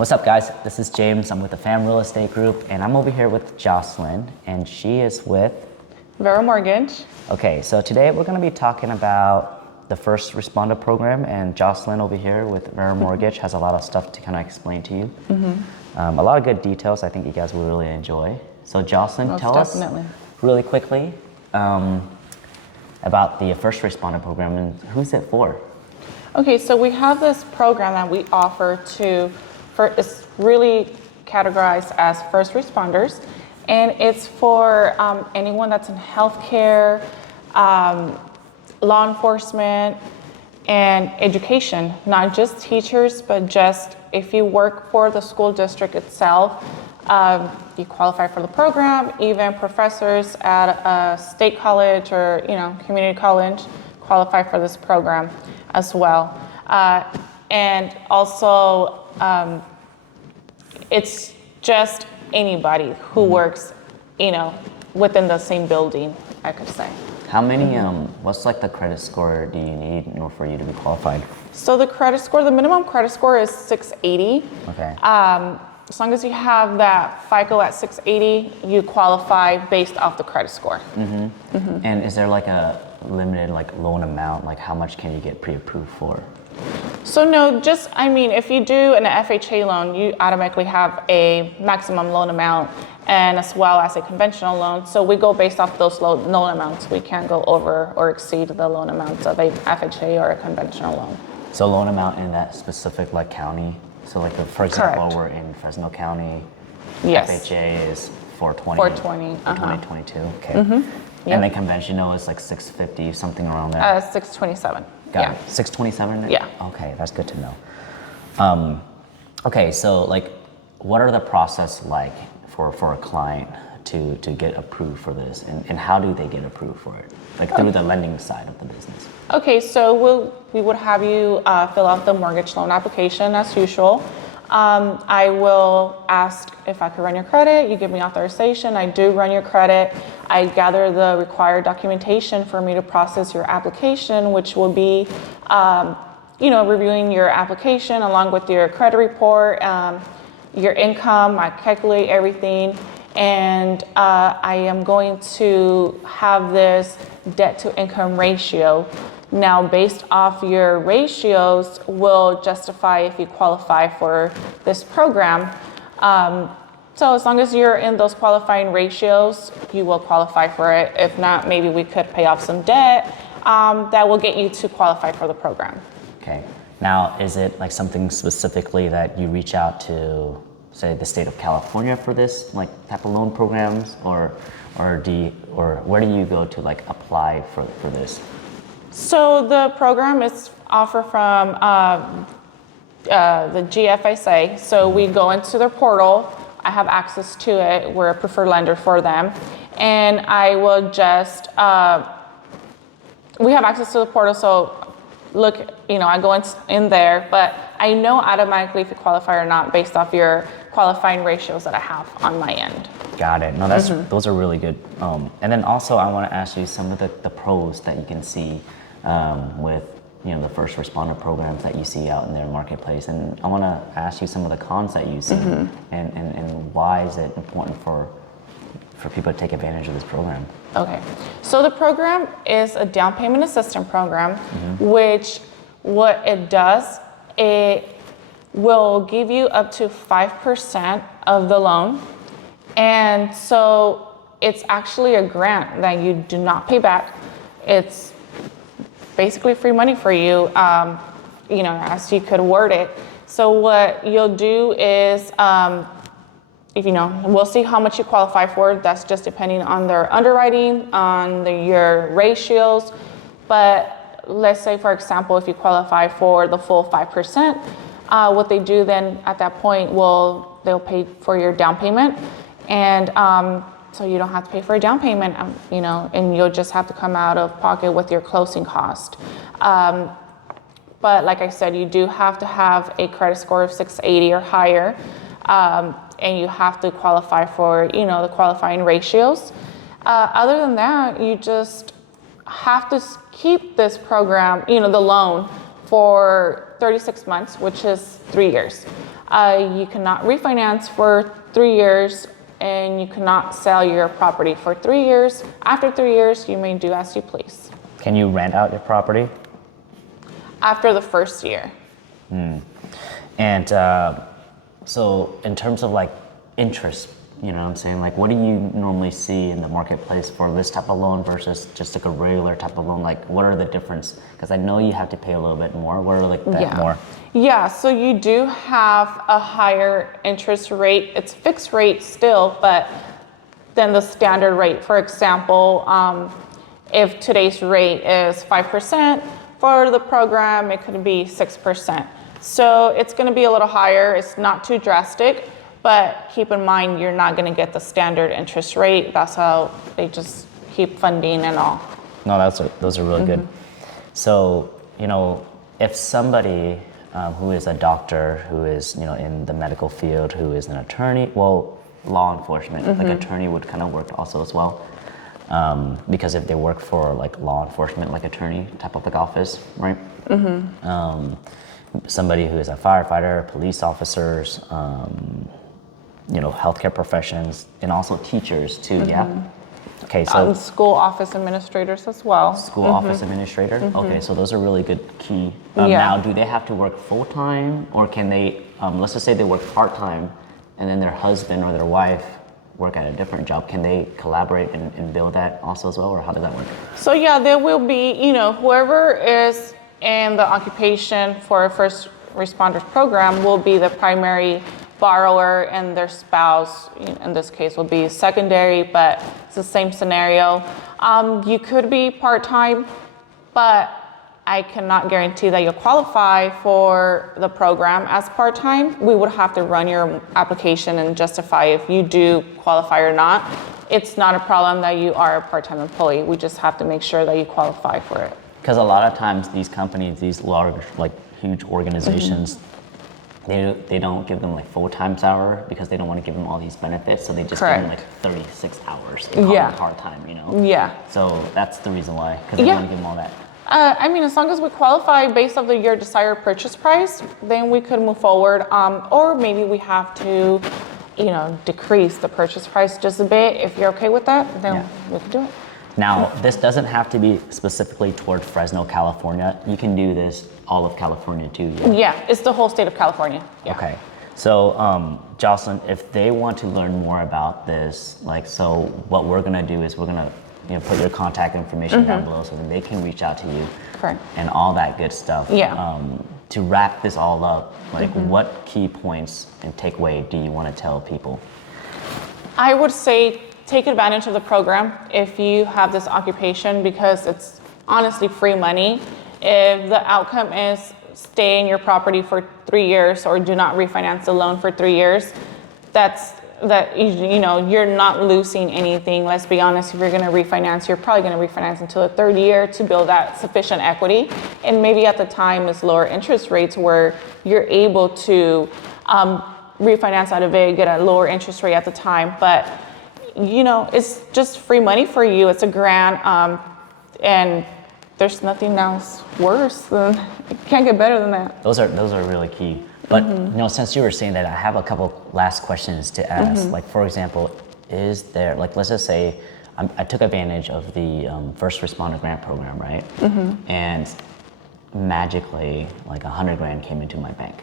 What's up, guys? This is James. I'm with the Pham Real Estate Group, and I'm over here with Jocelyn, and she is with Vera Mortgage. Okay, so today we're going to be talking about the first responder program, and Jocelyn over here with Vera Mortgage has a lot of stuff to kind of explain to you. A lot of good details I think you guys will really enjoy. So Jocelyn, tell us really quickly about the first responder program and who's it for? Okay, so we have this program that we offer it's really categorized as first responders, and it's for anyone that's in healthcare, law enforcement, and education. Not just teachers, but just if you work for the school district itself, you qualify for the program. Even professors at a state college or community college qualify for this program as well. And also, it's just anybody who works, within the same building, I could say. How many, what's like the credit score do you need in order for you to be qualified? So the minimum credit score is 680. Okay. As long as you have that FICO at 680, you qualify based off the credit score. And is there like a limited loan amount, like how much can you get pre-approved for? So no, if you do an FHA loan, you automatically have a maximum loan amount and as well as a conventional loan. So we go based off those loan amounts. We can't go over or exceed the loan amounts of a FHA or a conventional loan. So loan amount in that specific county? So for example, Correct. we're in Fresno County. Yes. FHA is 420. 420. 2022. Okay. And then conventional is 650, something around there. 627. Got it. 627? Yeah. Okay, that's good to know. Okay, so what are the process like for a client to get approved for this, and how do they get approved for it? Through the lending side of the business. Okay, so we would have you fill out the mortgage loan application as usual. I will ask if I could run your credit. You give me authorization. I do run your credit. I gather the required documentation for me to process your application, which will be, reviewing your application along with your credit report, your income. I calculate everything, and I am going to have this debt to income ratio. Now, based off your ratios, will justify if you qualify for this program. So as long as you're in those qualifying ratios, you will qualify for it. If not, maybe we could pay off some debt that will get you to qualify for the program. Okay. Now, is it something specifically that you reach out to, say, the state of California for this type of loan programs, or where do you go to apply for this? So the program is offered from the GFSA. So we go into their portal. I have access to it. We're a preferred lender for them. And I will just, we have access to the portal. So look, I go in there, but I know automatically if you qualify or not based off your qualifying ratios that I have on my end. Got it. No, those are really good. And then also I want to ask you some of the pros that you can see with the first responder programs that you see out in their marketplace, and I want to ask you some of the cons that you see, and why is it important for people to take advantage of this program? Okay, so the program is a down payment assistance program, which what it does, it will give you up to 5% of the loan, and so it's actually a grant that you do not pay back. It's basically free money for you, as you could word it. So what you'll do is, we'll see how much you qualify for. That's just depending on their underwriting, on your ratios. But let's say, for example, if you qualify for the full 5%, what they do then at that point, they'll pay for your down payment. And so you don't have to pay for a down payment, and you'll just have to come out of pocket with your closing cost. But like I said, you do have to have a credit score of 680 or higher, and you have to qualify for, the qualifying ratios. Other than that, you just have to keep this program, the loan, for 36 months, which is 3 years. You cannot refinance for 3 years, and you cannot sell your property for 3 years. After 3 years, you may do as you please. Can you rent out your property? After the first year. And so in terms of like interest, you know what I'm saying? Like, what do you normally see in the marketplace for this type of loan versus just like a regular type of loan? Like, what are the difference? Because I know you have to pay a little bit more. What are like that more? Yeah, so you do have a higher interest rate. It's fixed rate still, but than the standard rate. For example, if today's rate is 5%, for the program, it could be 6%. So it's going to be a little higher. It's not too drastic, but keep in mind, you're not going to get the standard interest rate. That's how they just keep funding and all. No, those are really good. So, you know, if somebody who is a doctor, who is, you know, in the medical field, who is an attorney, well, law enforcement, like attorney would kind of work also as well. Because if they work for like law enforcement, like attorney type of like office, right? Somebody who is a firefighter, police officers, you know, healthcare professions, and also teachers too. Yeah. Okay, so school office administrators as well. School office administrator. Okay, so those are really good key. Now, do they have to work full time, or can they? Let's just say they work part time, and then their husband or their wife work at a different job. Can they collaborate and build that also as well, or how does that work? So yeah, there will be, you know, whoever is in the occupation for a first responders program will be the primary borrower, and their spouse, in this case, will be secondary, but it's the same scenario. You could be part-time, but I cannot guarantee that you'll qualify for the program as part-time. We would have to run your application and justify if you do qualify or not. It's not a problem that you are a part-time employee. We just have to make sure that you qualify for it. Because a lot of times these companies, these large, like huge organizations, they don't give them like full-time hour because they don't want to give them all these benefits. So they just give them like 36 hours. They call it part-time, you know? Yeah. So that's the reason why, because they want to give them all that. I mean, as long as we qualify based off your desired purchase price, then we could move forward. Or maybe we have to, you know, decrease the purchase price just a bit. If you're okay with that, then we can do it. Now, this doesn't have to be specifically toward Fresno, California. You can do this all of California too. Yeah, it's the whole state of California. Yeah. Okay. So, Jocelyn, if they want to learn more about this, like, so what we're gonna do is we're gonna, you know, put your contact information down below so that they can reach out to you. Correct. And all that good stuff. Yeah. To wrap this all up, like, what key points and takeaway do you want to tell people? I would say take advantage of the program if you have this occupation, because it's honestly free money. If the outcome is stay in your property for 3 years or do not refinance the loan for 3 years, you know, you're not losing anything. Let's be honest, if you're going to refinance, you're probably going to refinance until the 3rd year to build that sufficient equity. And maybe at the time is lower interest rates where you're able to refinance out of it, get a lower interest rate at the time. But you know, it's just free money for you. It's a grant, and there's nothing else worse than, it can't get better than that. Those are really key. But you know, since you were saying that, I have a couple last questions to ask. Like, for example, is there, like, let's just say I took advantage of the first responder grant program, right? And magically, like $100,000 came into my bank,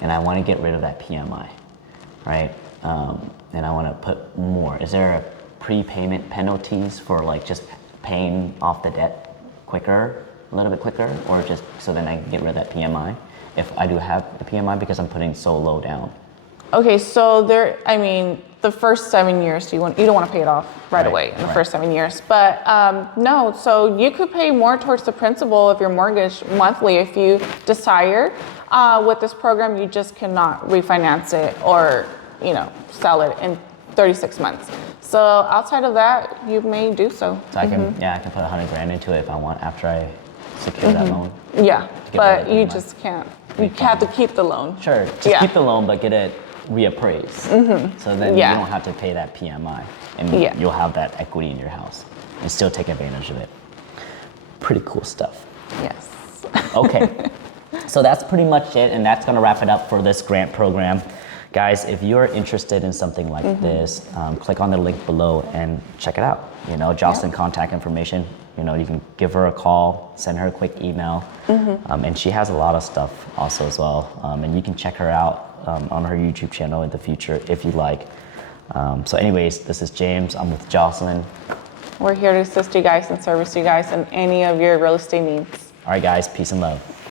and I want to get rid of that PMI, right? And I want to put more. Is there a prepayment penalties for like just paying off the debt quicker, a little bit quicker, or just so then I can get rid of that PMI if I do have the PMI because I'm putting so low down? Okay, so the first 7 years, you don't want to pay it off right away in the first 7 years. But no, so you could pay more towards the principal of your mortgage monthly if you desire. With this program, you just cannot refinance it or, you know, sell it in 36 months. So outside of that, you may do so. So I can, I can put $100,000 into it if I want after I secure that loan. Yeah, but you just can't. You have to keep the loan. Sure, just keep the loan, but get it reappraised. So then you don't have to pay that PMI, and you'll have that equity in your house and still take advantage of it. Pretty cool stuff. Yes. Okay. So that's pretty much it, and that's gonna wrap it up for this grant program. Guys, if you're interested in something like this, click on the link below and check it out. You know, Jocelyn contact information. You know, you can give her a call, send her a quick email, and she has a lot of stuff also as well. And you can check her out on her YouTube channel in the future if you like. So anyways, this is James. I'm with Jocelyn. We're here to assist you guys and service you guys in any of your real estate needs. All right, guys, peace and love.